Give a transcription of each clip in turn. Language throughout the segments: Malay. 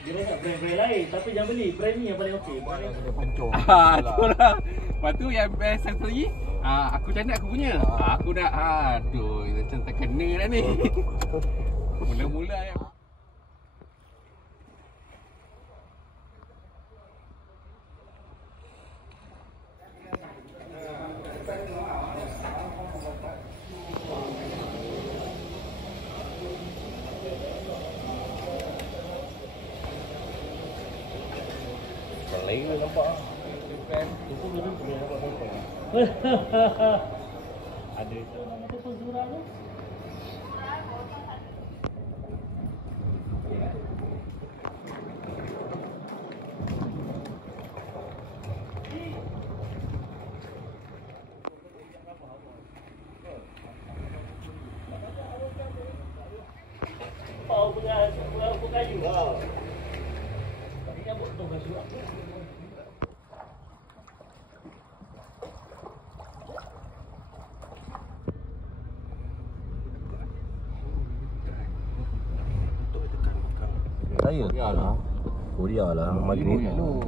Dia nak brand-brand lain tapi jangan beli. Brand ni yang paling okey. Brand yang kena pencong. Itulah. Lepas tu yang best satu lagi, aku cakap aku punya. Aku dah aduh, macam tak kena dah ni. Mula-mula ya. Lain nampak. Itu lebih boleh nampak sampai. Ada itu nama tu Zura tu. Oh, punya kayu. Ini nyambut tu kayu. Saya lah. Korea lah. Magnet tu.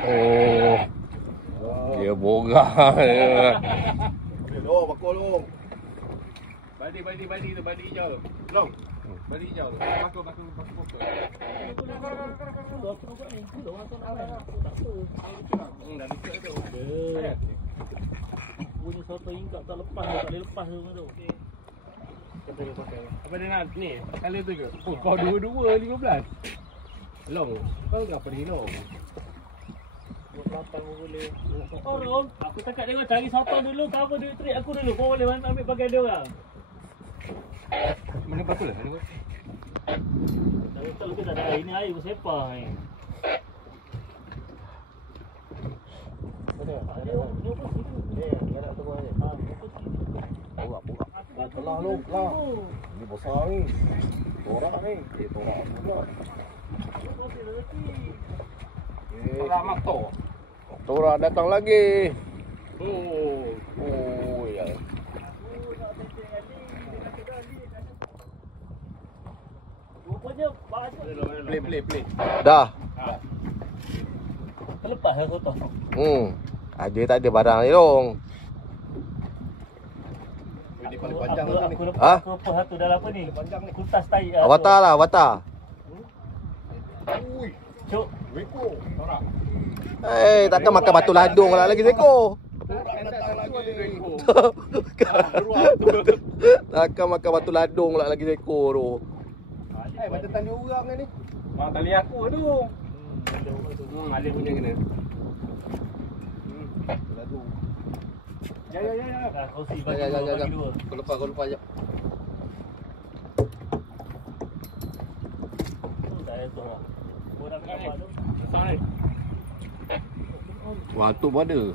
Oh. Dia borang. Long, bakul long. Badi tu, badi hijau tu. Long. Badi hijau tu. Bakul. Aku nampak ni. Tolong aku nak main. Aku tak apa. Dah dekat tu. Ada. Punya soto ingkap tak lepas, tak boleh lepas tu. Apa dia nak ni? Kali tu ke? Oh, kau 22 15. Long. Kau berapa ni long? 28 pun boleh. Oh Rom, aku cakap dia cari soto dulu, cover duit trade aku dulu. Kau boleh ambil bagai dia orang. Mana berapa lah? Mana Dah betul ke tak ada ini air bersepah ni. Ada apa sini? Dia nak tengok ni. Ha, apa sini? Borak. Kelah lu, kelah. Ni besar ni. Borak ni. Borak juga. tak mato. Torak datang lagi. Oh, ya. Rupanya banyak. Play. Dah. Terlepas lah soto. Dia tak ada barang ni dong. Ini paling panjang tu ni. Aku lepas Ha? aku lepas satu dalam apa ni? Kutas tai. Avatar lah, avatar. Ui, Cuk. Weko. Torak. Takkan makan batu ladung lah lagi Zeko. Torak datang lagi ada Weko. Takkan makan batu ladung lah lagi Zeko tu. Macam tali orang ni. Tali aku tu. Alif punya kena. Ya. Kau si bagi dua. Kau lupa je. Dah itu lah. Orang nampak tu. Besar ni. Wah, tu pun ada.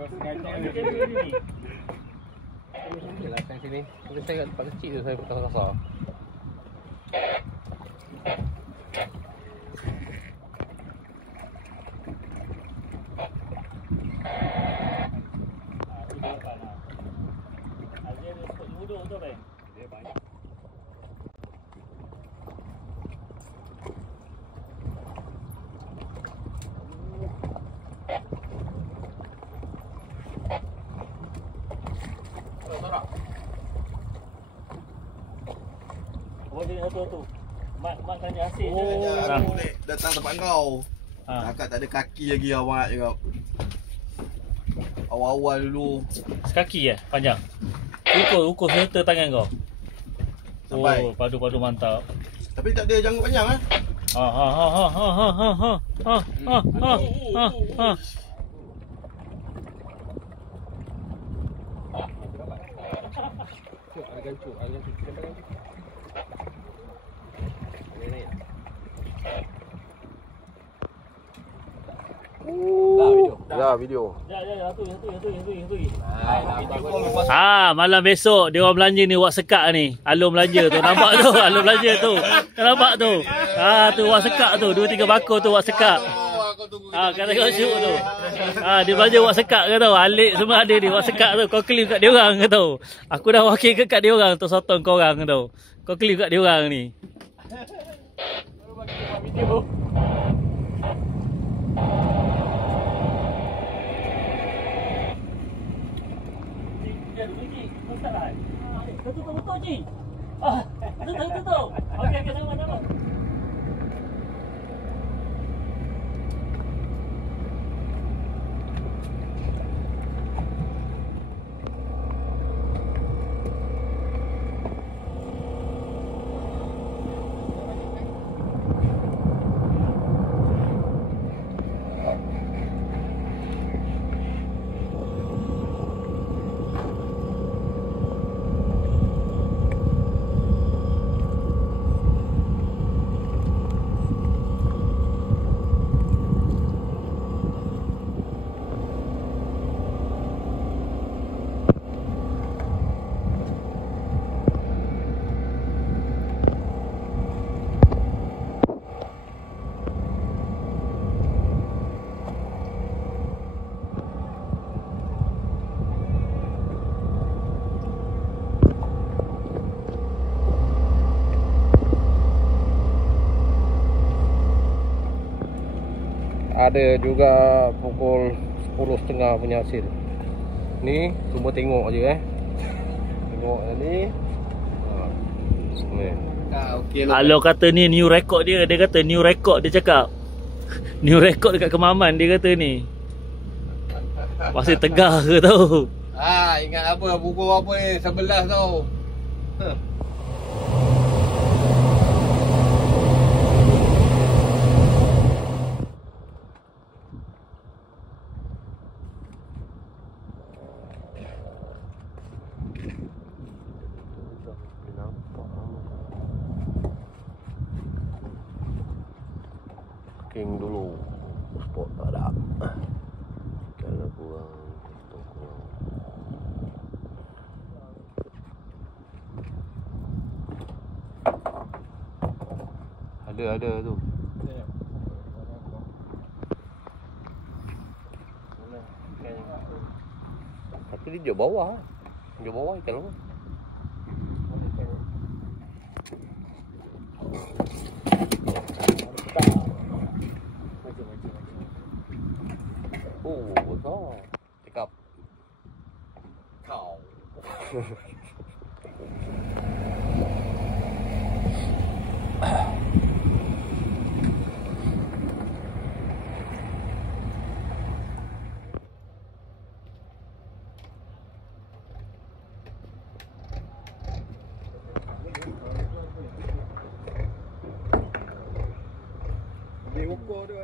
Kau sengaja ni. Yelah, kat sini. Kita saya kat tempat kecil tu saya kasar-kasar. Awak jadi satu-satu. Mak tanya hasil je. Aku boleh datang tempat kau. Ha. Akak tak ada kaki lagi awak cakap. Awal-awal dulu. Sekaki panjang. Ukur serta tangan kau. Sampai. Oh, padu mantap. Tapi tak ada janggut panjang ah. Ada gancuk. Ya, video. Ya, satu. Malam besok dia orang belanja ni wak sekak ni. Alur belanja tu. Nampak tu? Alur belanja tu. Nampak tu? Tu wak sekak tu. 2-3 bakul tu wak sekak. Kau tengok syuk tu. Dia belanja wak sekak ke tau. Alik semua ada ni wak sekak tu. Kau claim kat dia orang ke tau. Aku dah wakil kat dia orang tu sotong kau orang ke tau. Kau claim kat dia orang ni. Video. Betul Ji. Betul. Okey sama. Ada juga pukul 10.30 punya hasil. Ni cuma tengok je Tengok ni. Ni. Okey lah. Alo kata ni new record dia. Dia kata new record dia cakap. New record dekat Kemaman dia kata ni. Masih tegah ke tau. Ingat apa pukul apa ni 11 tau. King dulu. Spot tak ada. Kalau kurang. Ada tu. Tapi dia jauh bawah. Jauh bawah ikan apa? Oh, besar. Cakap. Kau. Dia ukur tu.